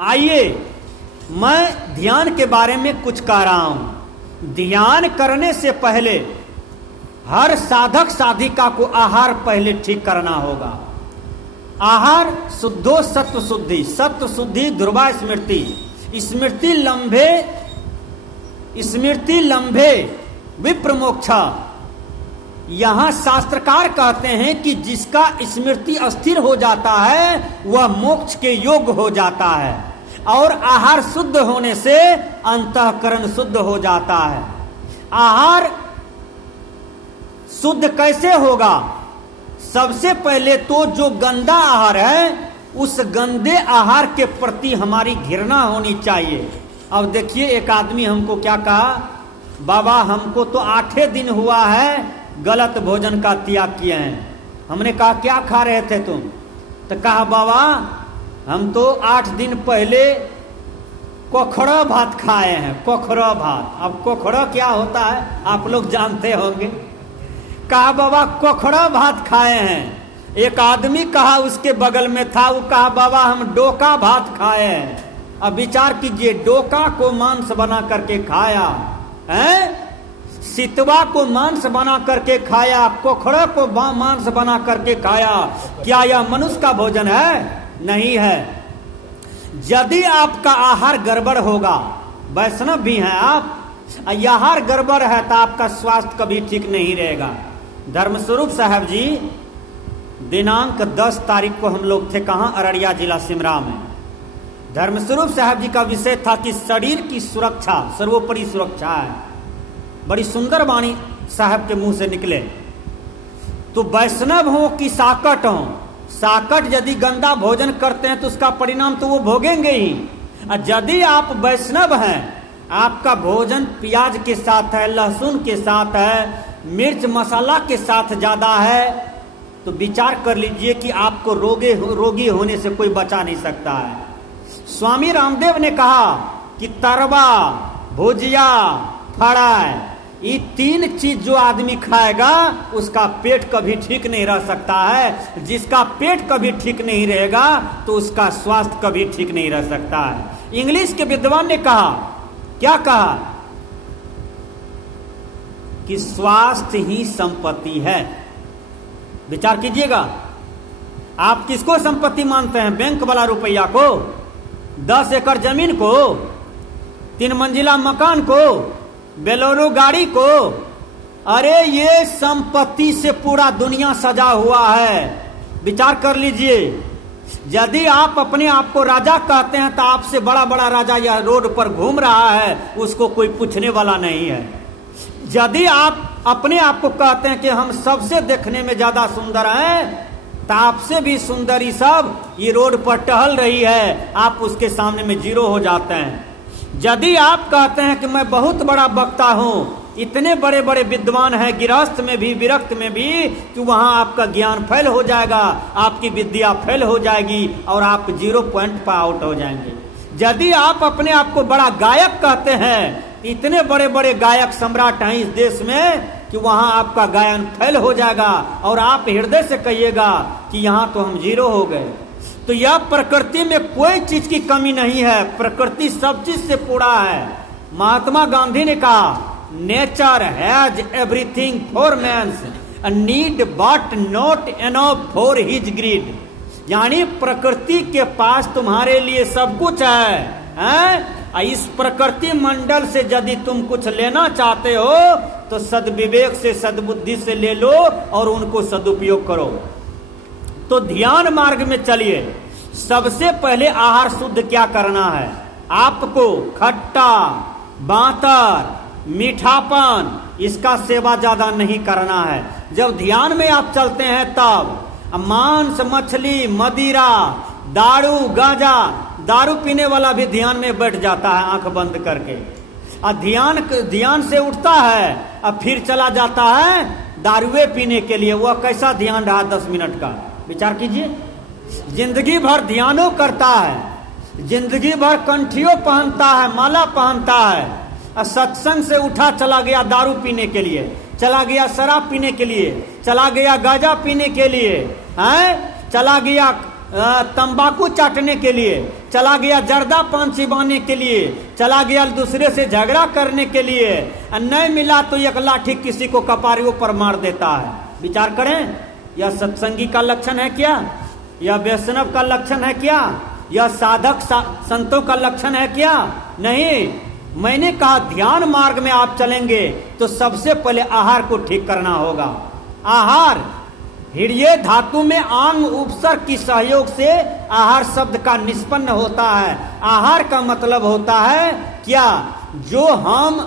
आइए मैं ध्यान के बारे में कुछ कह रहा हूं। ध्यान करने से पहले हर साधक साधिका को आहार पहले ठीक करना होगा। आहार शुद्धो सत्व शुद्धि, सत्व शुद्धि ध्रुवा स्मृति, स्मृति लंभे विप्रमोक्षा। यहां शास्त्रकार कहते हैं कि जिसका स्मृति अस्थिर हो जाता है वह मोक्ष के योग्य हो जाता है, और आहार शुद्ध होने से अंतःकरण शुद्ध हो जाता है। आहार शुद्ध कैसे होगा? सबसे पहले तो जो गंदा आहार है उस गंदे आहार के प्रति हमारी घृणा होनी चाहिए। अब देखिए, एक आदमी हमको क्या कहा, बाबा हमको तो 8 दिन हुआ है गलत भोजन का त्याग किए हैं। हमने कहा क्या खा रहे थे तुम? तो कहा बाबा हम तो 8 दिन पहले कोखड़ा भात खाए हैं। कोखड़ा भात, अब कोखड़ा क्या होता है आप लोग जानते होंगे। कहा बाबा कोखड़ा भात खाए हैं। एक आदमी कहा उसके बगल में था, वो कहा बाबा हम डोका भात खाए हैं। अब विचार कीजिए, डोका को मांस बना करके खाया है, सितवा को मांस बना करके खाया, कोखड़ा को मांस बना करके खाया। क्या यह मनुष्य का भोजन है? नहीं है। यदि आपका आहार गड़बड़ होगा, वैष्णव भी हैं आप, आहार गड़बड़ है तो आपका स्वास्थ्य कभी ठीक नहीं रहेगा। धर्मस्वरूप साहब जी दिनांक 10 तारीख को हम लोग थे कहाँ? अररिया जिला सिमरा में। धर्मस्वरूप साहब जी का विषय था कि शरीर की सुरक्षा सर्वोपरि सुरक्षा है। बड़ी सुंदर वाणी साहब के मुंह से निकले। तो वैष्णव हो कि साकट हो, साकट यदि गंदा भोजन करते हैं तो उसका परिणाम तो वो भोगेंगे ही। और यदि आप वैष्णव हैं, आपका भोजन प्याज के साथ है, लहसुन के साथ है, मिर्च मसाला के साथ ज्यादा है, तो विचार कर लीजिए कि आपको रोगी होने से कोई बचा नहीं सकता है। स्वामी रामदेव ने कहा कि तरवा, भुजिया, फ्राई, ये 3 चीज जो आदमी खाएगा उसका पेट कभी ठीक नहीं रह सकता है। जिसका पेट कभी ठीक नहीं रहेगा तो उसका स्वास्थ्य कभी ठीक नहीं रह सकता है। इंग्लिश के विद्वान ने कहा, क्या कहा? कि स्वास्थ्य ही संपत्ति है। विचार कीजिएगा, आप किसको संपत्ति मानते हैं? बैंक वाला रुपया को, 10 एकड़ जमीन को, 3 मंजिला मकान को, बेलोरो गाड़ी को? अरे ये संपत्ति से पूरा दुनिया सजा हुआ है। विचार कर लीजिए, यदि आप अपने आप को राजा कहते हैं तो आपसे बड़ा बड़ा राजा यह रोड पर घूम रहा है, उसको कोई पूछने वाला नहीं है। यदि आप अपने आप को कहते हैं कि हम सबसे देखने में ज्यादा सुंदर हैं, तो आपसे भी सुंदरी सब ये रोड पर टहल रही है, आप उसके सामने में जीरो हो जाते हैं। यदि आप कहते हैं कि मैं बहुत बड़ा वक्ता हूं, इतने बड़े बड़े विद्वान हैं गृहस्थ में भी विरक्त में भी, कि वहां आपका ज्ञान फेल हो जाएगा, आपकी विद्या फेल हो जाएगी और आप 0 पॉइंट पर आउट हो जाएंगे। यदि आप अपने आप को बड़ा गायक कहते हैं, इतने बड़े बड़े गायक सम्राट हैं इस देश में, कि वहां आपका गायन फेल हो जाएगा और आप हृदय से कहिएगा कि यहां तो हम 0 हो गए। तो यह प्रकृति में कोई चीज की कमी नहीं है, प्रकृति सब चीज से पूरा है। महात्मा गांधी ने कहा, nature has everything for man's need but not enough for his greed. यानी प्रकृति के पास तुम्हारे लिए सब कुछ है? इस प्रकृति मंडल से यदि तुम कुछ लेना चाहते हो तो सद्विवेक से, सद्बुद्धि से ले लो और उनको सदुपयोग करो। तो ध्यान मार्ग में चलिए। सबसे पहले आहार शुद्ध क्या करना है? आपको खट्टा, बातर, मीठापन इसका सेवा ज्यादा नहीं करना है। जब ध्यान में आप चलते हैं तब मांस, मछली, मदिरा, दारू, गांजा, दारू पीने वाला भी ध्यान में बैठ जाता है आंख बंद करके, और ध्यान से उठता है और फिर चला जाता है दारुए पीने के लिए। वह कैसा ध्यान रहा 10 मिनट का? विचार कीजिए। जिंदगी भर ध्यानों करता है, जिंदगी भर कंठियों पहनता है, माला पहनता है, और सत्संग से उठा चला गया दारू पीने के लिए, चला गया शराब पीने के लिए, चला गया गांजा पीने के लिए, चला गया तंबाकू चाटने के लिए, चला गया जर्दा पान चिबाने के लिए, चला गया दूसरे से झगड़ा करने के लिए, नहीं मिला तो एक लाठी किसी को कपारियों पर मार देता है। विचार करें, यह सत्संगी का लक्षण है क्या? यह वैष्णव का लक्षण है क्या? यह साधक संतों का लक्षण है क्या? नहीं। मैंने कहा ध्यान मार्ग में आप चलेंगे तो सबसे पहले आहार को ठीक करना होगा। आहार, हृदय धातु में आंग उपसर्ग की सहयोग से आहार शब्द का निष्पन्न होता है। आहार का मतलब होता है क्या? जो हम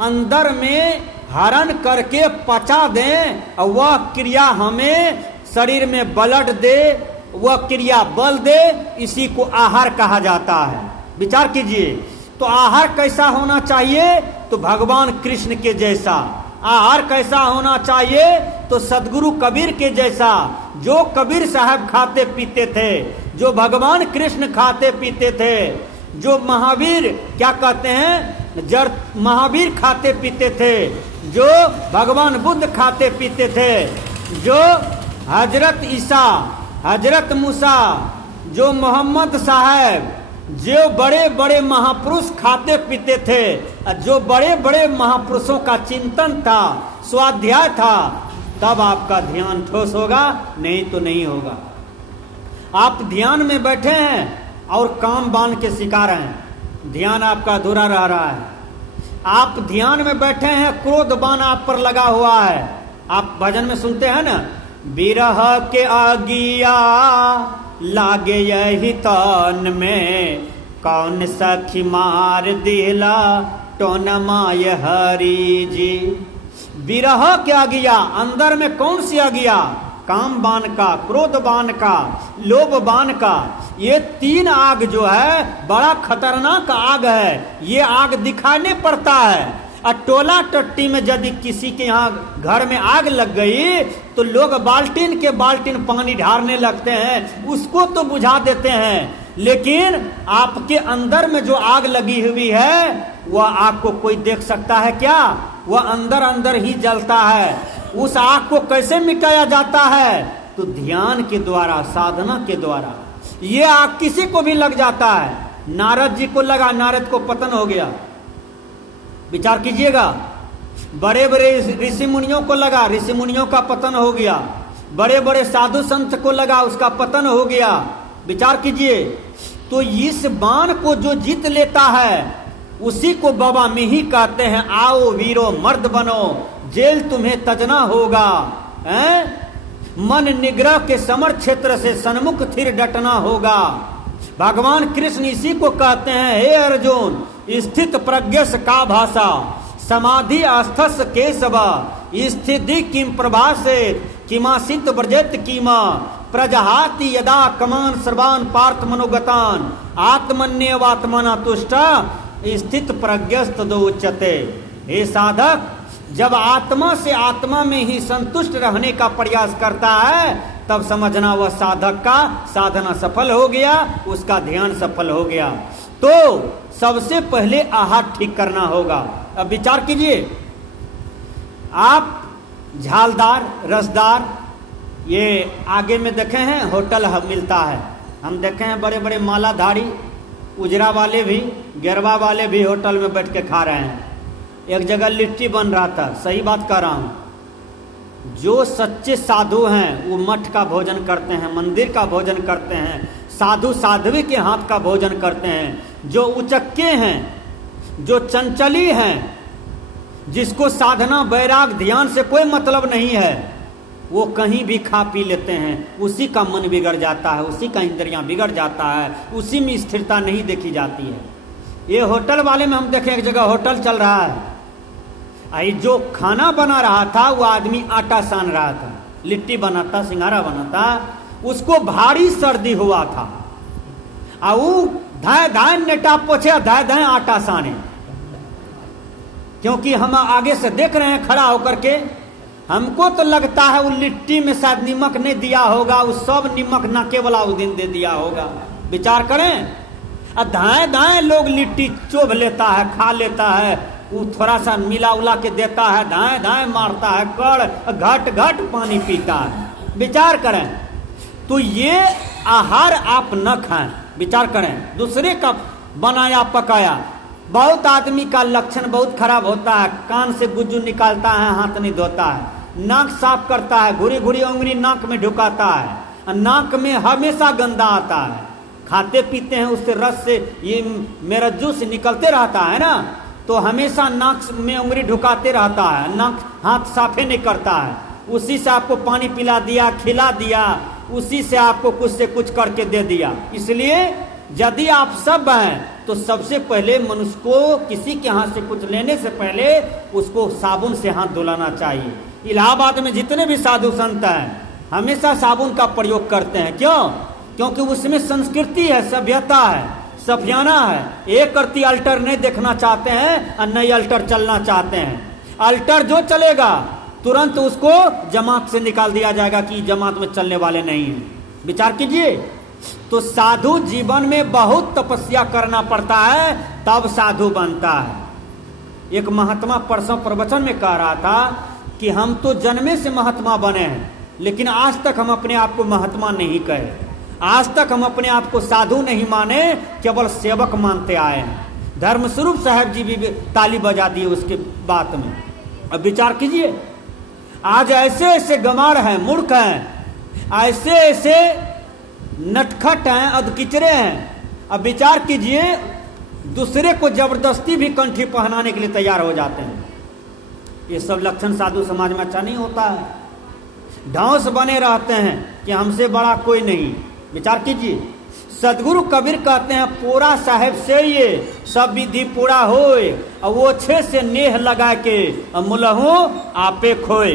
अंदर में हरण करके पचा दें, वह क्रिया हमें शरीर में ब्लड दे, वह क्रिया बल दे, इसी को आहार कहा जाता है। विचार कीजिए, तो आहार कैसा होना चाहिए? तो भगवान कृष्ण के जैसा। आहार कैसा होना चाहिए? तो सदगुरु कबीर के जैसा। जो कबीर साहब खाते पीते थे, जो भगवान कृष्ण खाते पीते थे, जो महावीर क्या कहते हैं, महावीर खाते पीते थे, जो भगवान बुद्ध खाते पीते थे, जो हजरत ईसा, हजरत मूसा, जो मोहम्मद साहब, जो बड़े बड़े महापुरुष खाते पीते थे, जो बड़े बड़े महापुरुषों का चिंतन था, स्वाध्याय था, तब आपका ध्यान ठोस होगा, नहीं तो नहीं होगा। आप ध्यान में बैठे हैं और काम बांध के सिखा रहे हैं, ध्यान आपका अधूरा रह रहा है। आप ध्यान में बैठे हैं, क्रोध बाण आप पर लगा हुआ है। आप भजन में सुनते हैं ना, बिरह के आगिया लागे यही तन में, कौन सखी मार दिला टोन माय हरि जी। बिरह के आगिया, अंदर में कौन सी आगिया? काम बाण का, क्रोध बाण का, लोभ बाण का। ये तीन आग जो है बड़ा खतरनाक आग है। ये आग दिखाने पड़ता है। और टोला टट्टी में यदि किसी के यहाँ घर में आग लग गई तो लोग बाल्टीन के बाल्टीन पानी ढारने लगते हैं, उसको तो बुझा देते हैं। लेकिन आपके अंदर में जो आग लगी हुई है, वह आग को कोई देख सकता है क्या? वह अंदर अंदर ही जलता है। उस आग को कैसे मिटाया जाता है? तो ध्यान के द्वारा, साधना के द्वारा। ये आग किसी को भी लग जाता है। नारद जी को लगा, नारद को पतन हो गया। विचार कीजिएगा, बड़े बड़े ऋषि मुनियों को लगा, ऋषि मुनियों का पतन हो गया। बड़े बड़े साधु संत को लगा, उसका पतन हो गया। विचार कीजिए, तो इस बाण को जो जीत लेता है उसी को बाबा में ही कहते हैं, आओ वीरो मर्द बनो, जेल तुम्हें तजना होगा। मन निग्रह के समर क्षेत्र से सन्मुख थिर डटना होगा। भगवान कृष्ण इसी को कहते हैं, हे अर्जुन, स्थित प्रज्ञस का भाषा, समाधि आस्थस केशवा, स्थिति किम प्रभासेत, किमासित व्रजेत कीमा, प्रजहाति यदा कमान सर्वान पार्थ मनोगतान, आत्मन्यवात्मना तुष्टा, स्थित प्रज्ञस्त दो उच्चते। हे साधक, जब आत्मा से आत्मा में ही संतुष्ट रहने का प्रयास करता है, तब समझना वह साधक का साधना सफल हो गया, उसका ध्यान सफल हो गया। तो सबसे पहले आहार ठीक करना होगा। अब विचार कीजिए, आप झालदार, रसदार, ये आगे में देखे हैं होटल मिलता है। हम देखे हैं बड़े बड़े मालाधारी, उजरा वाले भी, गेरवा वाले भी होटल में बैठ के खा रहे हैं। एक जगह लिट्टी बन रहा था, सही बात कह रहा हूँ। जो सच्चे साधु हैं वो मठ का भोजन करते हैं, मंदिर का भोजन करते हैं, साधु साध्वी के हाथ का भोजन करते हैं। जो उचक्के हैं, जो चंचली हैं, जिसको साधना, बैराग, ध्यान से कोई मतलब नहीं है, वो कहीं भी खा पी लेते हैं। उसी का मन बिगड़ जाता है, उसी का इंद्रियां बिगड़ जाता है, उसी में स्थिरता नहीं देखी जाती है। ये होटल वाले में हम देखें, एक जगह होटल चल रहा है, आई जो खाना बना रहा था वो आदमी आटा सान रहा था, लिट्टी बनाता, सिंघारा बनाता, उसको भारी सर्दी हुआ था। और वो धाए धाए नेटा पोछे, धाए धाए आटा साने, क्योंकि हम आगे से देख रहे हैं खड़ा होकर के। हमको तो लगता है वो लिट्टी में शायद नमक नहीं दिया होगा, वो सब नमक नाके वाला उस दिन दे दिया होगा। विचार करें, धाए धाए लोग लिट्टी चोभ लेता है, खा लेता है, वो थोड़ा सा मिला उला के देता है, धाए धाए मारता है, कड़ घट घट पानी पीता है। विचार करें, तो ये आहार आप न खाएं। विचार करें, दूसरे का बनाया पकाया। बहुत आदमी का लक्षण बहुत खराब होता है, कान से गुज्जू निकालता है, हाथ नहीं धोता है, नाक साफ करता है, घुरी घुरी उंगली नाक में ढुकाता है, नाक में हमेशा गंदा आता है, खाते पीते हैं उससे रस से ये मेरा जूस निकलते रहता है ना, तो हमेशा नाक में उंगली ढुकाते रहता है, नाक हाथ साफे नहीं करता है, उसी से आपको पानी पिला दिया, खिला दिया, उसी से आपको कुछ से कुछ करके दे दिया। इसलिए यदि आप सब हैं तो सबसे पहले मनुष्य को किसी के हाथ से कुछ लेने से पहले उसको साबुन से हाथ धुलाना चाहिए। इलाहाबाद में जितने भी साधु संत हैं हमेशा साबुन का प्रयोग करते हैं। क्यों? क्योंकि उसमें संस्कृति है, सभ्यता है, सफियाना है। एक करती अल्टर नहीं देखना चाहते हैं और नई अल्टर चलना चाहते हैं। अल्टर जो चलेगा तुरंत उसको जमात से निकाल दिया जाएगा कि जमात में चलने वाले नहीं हैं। विचार कीजिए। तो साधु जीवन में बहुत तपस्या करना पड़ता है तब साधु बनता है। एक महात्मा परसों प्रवचन में कह रहा था कि हम तो जन्मे से महात्मा बने हैं, लेकिन आज तक हम अपने आप को महात्मा नहीं कहे, आज तक हम अपने आप को साधु नहीं माने, केवल सेवक मानते आए हैं। धर्मस्वरूप साहब जी भी ताली बजा दिए उसके बात में। अब विचार कीजिए, आज ऐसे ऐसे गंवार हैं, मूर्ख हैं, ऐसे ऐसे नटखट हैं, अधकिचरे हैं। अब विचार कीजिए, दूसरे को जबरदस्ती भी कंठी पहनाने के लिए तैयार हो जाते हैं। ये सब लक्षण साधु समाज में अच्छा नहीं होता है। ढौंस बने रहते हैं कि हमसे बड़ा कोई नहीं। विचार कीजिए, सदगुरु कबीर कहते हैं पूरा साहेब से ये सब विधि पूरा होए, और वो छे से नेह लगा के मुलहू आपे खोए।